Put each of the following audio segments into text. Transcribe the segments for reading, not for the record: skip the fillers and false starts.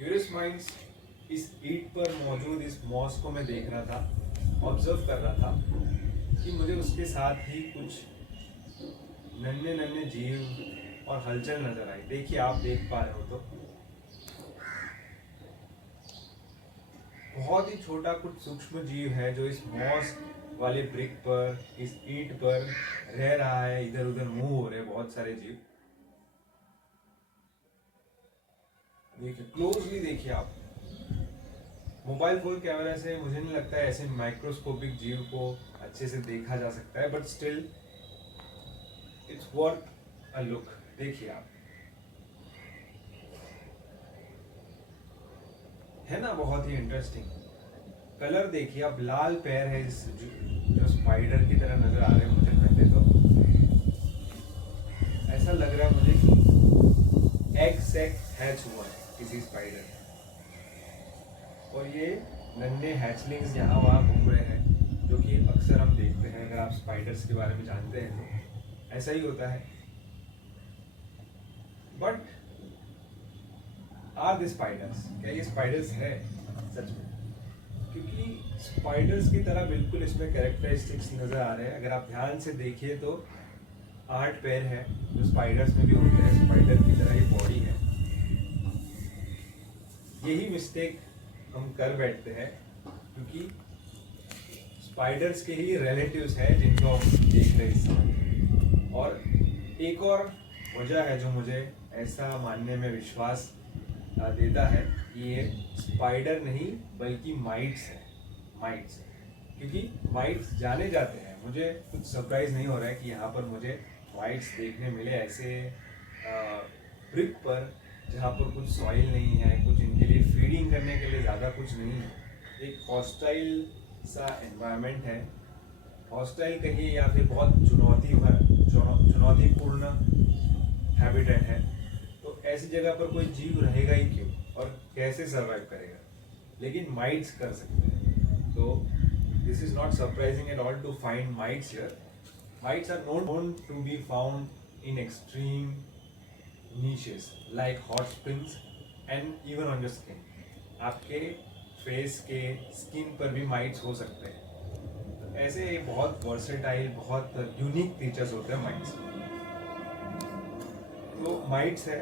Curious minds इस ईंट पर मौजूद इस मॉस को मैं देख रहा था, ऑब्जर्व कर रहा था कि मुझे उसके साथ ही कुछ नन्हे नन्हे जीव और हलचल नजर आई। देखिए, आप देख पा रहे हो तो बहुत ही छोटा कुछ सूक्ष्म जीव है जो इस मॉस वाले ब्रिक पर, इस ईंट पर रह रहा है। इधर उधर मूव हो रहे बहुत सारे जीव। देखिए, क्लोजली देखिए आप। मोबाइल फोन कैमरा से मुझे नहीं लगता है ऐसे माइक्रोस्कोपिक जीव को अच्छे से देखा जा सकता है, but still it's worth a look. देखिए आप, है ना बहुत ही इंटरेस्टिंग। कलर देखिए आप, लाल पैर है जो स्पाइडर की तरह नजर आ रहे हैं मुझे। पहले तो ऐसा लग रहा है मुझे कि एग सेक हैच हुआ है किसी स्पाइडर का, और ये नन्हे हैचलिंग्स यहाँ वहाँ घूम रहे हैं, जो कि अक्सर हम देखते हैं। अगर आप स्पाइडर्स के बारे में जानते हैं तो ऐसा ही होता है। बट आर द स्पाइडर्स, क्या ये स्पाइडर्स है सच में? क्योंकि स्पाइडर्स की तरह बिल्कुल इसमें कैरेक्टरिस्टिक्स नजर आ रहे हैं। अगर आप ध्यान से देखिए तो 8 पैर है जो स्पाइडर्स में भी होते हैं, स्पाइडर की तरह ये बॉडी है। यही मिस्टेक हम कर बैठते हैं, क्योंकि स्पाइडर्स के ही रिलेटिव्स हैं जिनको हम देख रहे हैं इस समय। और एक और वजह है जो मुझे ऐसा मानने में विश्वास देता है कि ये स्पाइडर नहीं बल्कि माइट्स है। माइट्स, क्योंकि माइट्स जाने जाते हैं। मुझे कुछ सरप्राइज नहीं हो रहा है कि यहाँ पर मुझे माइट्स देखने मिले ऐसे ब्रिक पर, जहाँ पर कुछ सॉइल नहीं है, कुछ इनके लिए फीडिंग करने के लिए ज़्यादा कुछ नहीं है। एक हॉस्टाइल सा एनवायरनमेंट है। हॉस्टाइल कहिए या फिर बहुत चुनौतीपूर्ण हैबिटेट है। तो ऐसी जगह पर कोई जीव रहेगा ही क्यों, और कैसे सर्वाइव करेगा? लेकिन माइट्स कर सकते हैं। तो this is not surprising at all to find mites here. Mites are known to be found in extreme niches like hot springs and even on your skin. आपके फेस के स्किन पर भी माइट्स हो सकते हैं। ऐसे बहुत वर्सेटाइल, बहुत यूनिक फीचर्स होते हैं माइट्स। तो माइट्स है,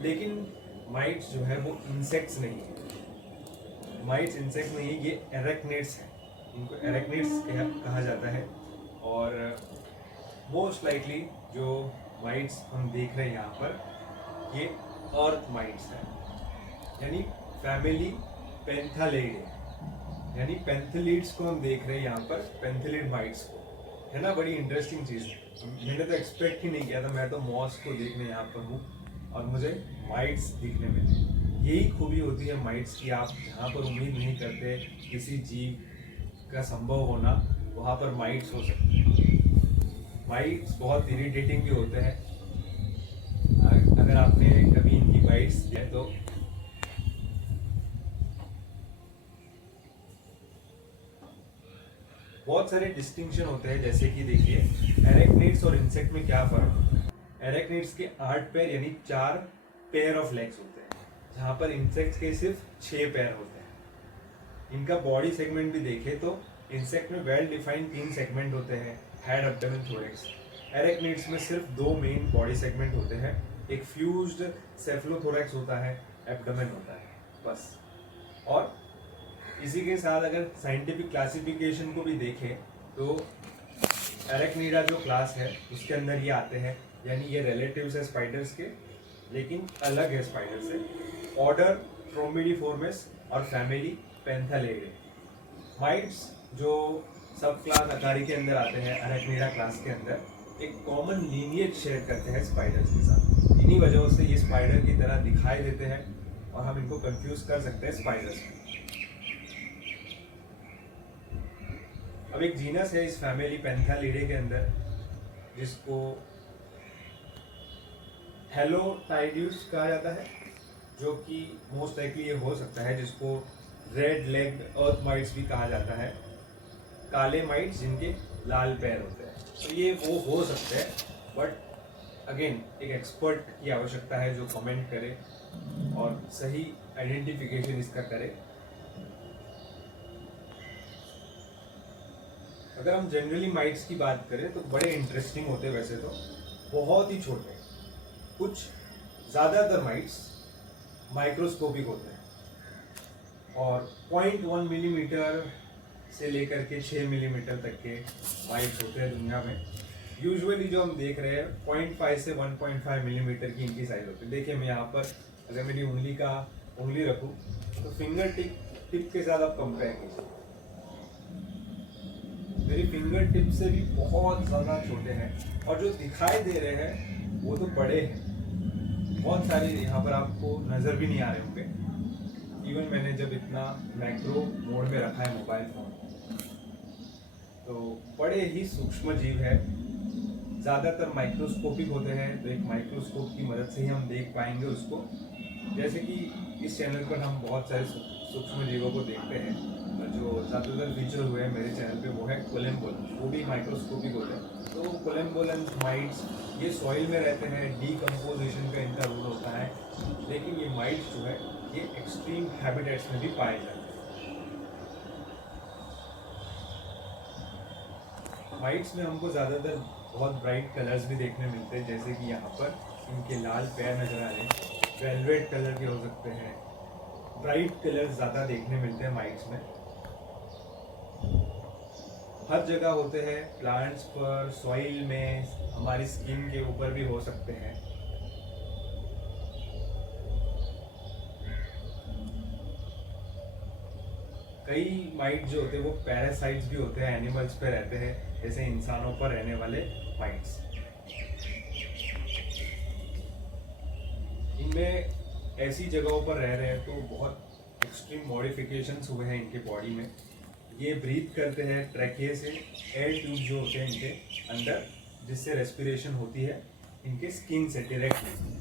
लेकिन माइट्स जो है वो इंसेक्ट्स नहीं है। माइट्स इंसेक्ट नहीं है, ये एरेक्निड्स है। इनको एरेक्निड्स कहा जाता है। और मोस्ट लाइकली जो माइट्स हम देख रहे हैं यहाँ पर, ये अर्थ माइट्स है, यानी फैमिली पेंथालिडे, यानी पेंथलिड्स को हम देख रहे हैं यहाँ पर, पेंथलिड माइट्स को। है ना, बड़ी इंटरेस्टिंग चीज़। मैंने तो एक्सपेक्ट ही नहीं किया था। मैं तो मॉस को देखने यहाँ पर हूँ और मुझे माइट्स दिखने मिले। यही खूबी होती है माइट्स की, आप जहाँ पर उम्मीद नहीं करते किसी जीव का संभव होना, वहाँ पर माइट्स हो सकते हैं। माइट्स बहुत इरिटेटिंग भी होते हैं। अगर आपने कभी इनकी बाइट्स है तो बहुत सारे डिस्टिंक्शन होते हैं। जैसे कि देखिए, एरेक्निड्स और इंसेक्ट में क्या फर्क होता है। एरेक्निड्स के 8 पैर यानी 4 पेयर ऑफ लेग्स होते हैं, जहां पर इंसेक्ट्स के सिर्फ 6 पैर होते हैं। इनका बॉडी सेगमेंट भी देखें तो इंसेक्ट में वेल डिफाइंड 3 सेगमेंट होते हैं, हेड, एब्डोमेन, थोरैक्स। एरेक्निड्स में सिर्फ 2 मेन बॉडी सेगमेंट होते हैं, एक फ्यूज्ड सेफलोथोरैक्स होता है, एब्डोमेन होता है, बस। और इसी के साथ अगर साइंटिफिक क्लासिफिकेशन को भी देखें तो एरेक्निडा जो क्लास है उसके अंदर ये आते हैं, यानी ये रिलेटिव्स है स्पाइडर्स के, लेकिन अलग है स्पाइडर से। ऑर्डर ट्रोमिडीफॉर्मिस और फैमिली पेंथालिडे। माइट्स जो सब क्लास अकारी के अंदर आते हैं, एरेक्निडा क्लास के अंदर, एक कॉमन लीनिएज शेयर करते हैं स्पाइडर्स के साथ। इन्हीं वजहों से ये स्पाइडर की तरह दिखाई देते हैं और हम इनको कंफ्यूज कर सकते हैं स्पाइडर्स में। अब एक जीनस है इस फैमिली पेंथालिडे के अंदर, जिसको हेलोटाइड्यूस कहा जाता है, जो कि मोस्ट लाइकली ये हो सकता है, जिसको रेड लेग्ड अर्थ माइट्स भी कहा जाता है, काले माइट्स जिनके लाल पैर होते हैं। तो ये वो हो सकते हैं, बट अगेन एक एक्सपर्ट की आवश्यकता है जो कमेंट करे और सही आइडेंटिफिकेशन इसका करे। अगर हम जनरली माइट्स की बात करें तो बड़े इंटरेस्टिंग होते हैं वैसे तो, बहुत ही छोटे। कुछ ज़्यादातर माइट्स माइक्रोस्कोपिक होते हैं और 0.1 मिलीमीटर से लेकर के 6 मिलीमीटर तक के माइट्स होते हैं दुनिया में। यूजुअली जो हम देख रहे हैं 0.5 से 1.5 मिलीमीटर की इनकी साइज होती है। देखिए मैं यहाँ पर अगर मेरी उंगली रखूँ तो फिंगर टिप के साथ आप कंपेयर कीजिए, मेरी फिंगर टिप से भी बहुत ज़्यादा छोटे हैं और जो दिखाई दे रहे हैं वो तो बड़े हैं। बहुत सारे यहाँ पर आपको नज़र भी नहीं आ रहे होंगे। इवन मैंने जब इतना मैक्रो मोड में रखा है मोबाइल फ़ोन, तो बड़े ही सूक्ष्म जीव है। ज़्यादातर माइक्रोस्कोपिक होते हैं, तो एक माइक्रोस्कोप की मदद से ही हम देख पाएंगे उसको। जैसे कि इस चैनल पर हम बहुत सारे सूक्ष्म जीवों को देखते हैं, जो ज़्यादातर फीचर हुए हैं मेरे चैनल पे वो है कोलम्बोलन, वो भी माइक्रोस्कोपिक होते हैं। तो कोलम्बोलन माइट्स ये सॉइल में रहते हैं, डीकम्पोजिशन का इनका रूल होता है, लेकिन ये माइट्स जो है ये एक्सट्रीम हैबिटेट्स में भी पाए जाते हैं। माइट्स में हमको ज़्यादातर बहुत ब्राइट कलर्स भी देखने मिलते हैं, जैसे कि यहाँ पर इनके लाल पैर नज़र आ रहे हैं, वेलवेट कलर के हो सकते हैं। ब्राइट कलर ज़्यादा देखने मिलते हैं माइट्स में। हर जगह होते हैं, प्लांट्स पर, सॉइल में, हमारी स्किन के ऊपर भी हो सकते हैं। कई माइट जो होते हैं वो पैरासाइट्स भी होते हैं, एनिमल्स पे रहते हैं, जैसे इंसानों पर रहने वाले माइट्स। इनमें ऐसी जगहों पर रह रहे हैं तो बहुत एक्सट्रीम मॉडिफिकेशंस हुए हैं इनके बॉडी में। ये ब्रीथ करते हैं ट्रैकिए से, एयर ट्यूब जो होते हैं इनके अंदर, जिससे रेस्पिरेशन होती है इनके स्किन से डायरेक्टली।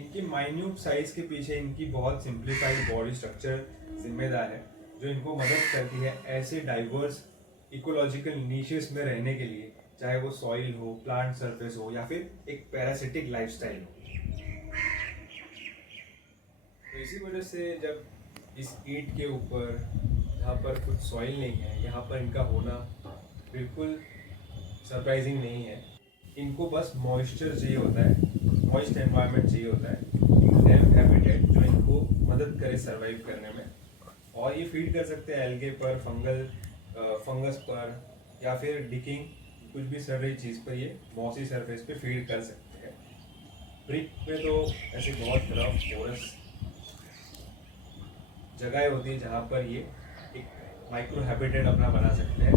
इनकी माइन्यूट साइज के पीछे इनकी बहुत सिंप्लीफाइड बॉडी स्ट्रक्चर जिम्मेदार है, जो इनको मदद करती है ऐसे डाइवर्स इकोलॉजिकल नीशेस में रहने के लिए, चाहे वो सॉइल हो, प्लांट सरफेस हो या फिर एक पैरासिटिक लाइफस्टाइल हो। तो इसी वजह से जब इस ईंट के ऊपर जहाँ पर कुछ सॉइल नहीं है, यहाँ पर इनका होना बिल्कुल सरप्राइजिंग नहीं है। इनको बस मॉइस्चर चाहिए होता है, मॉइस्ट एनवायरनमेंट चाहिए होता है, डैम्प हैबिटेट जो इनको मदद करे सरवाइव करने में। और ये फीड कर सकते हैं एल्गे पर, फंगस पर, या फिर डिकिंग कुछ भी सड़ रही चीज़ पर ये मॉसी सरफेस पे फीड कर सकते हैं। ब्रिक में तो ऐसे बहुत रफ पोरस जगह होती है जहाँ पर ये एक माइक्रो हैबिटेट अपना बना सकते हैं।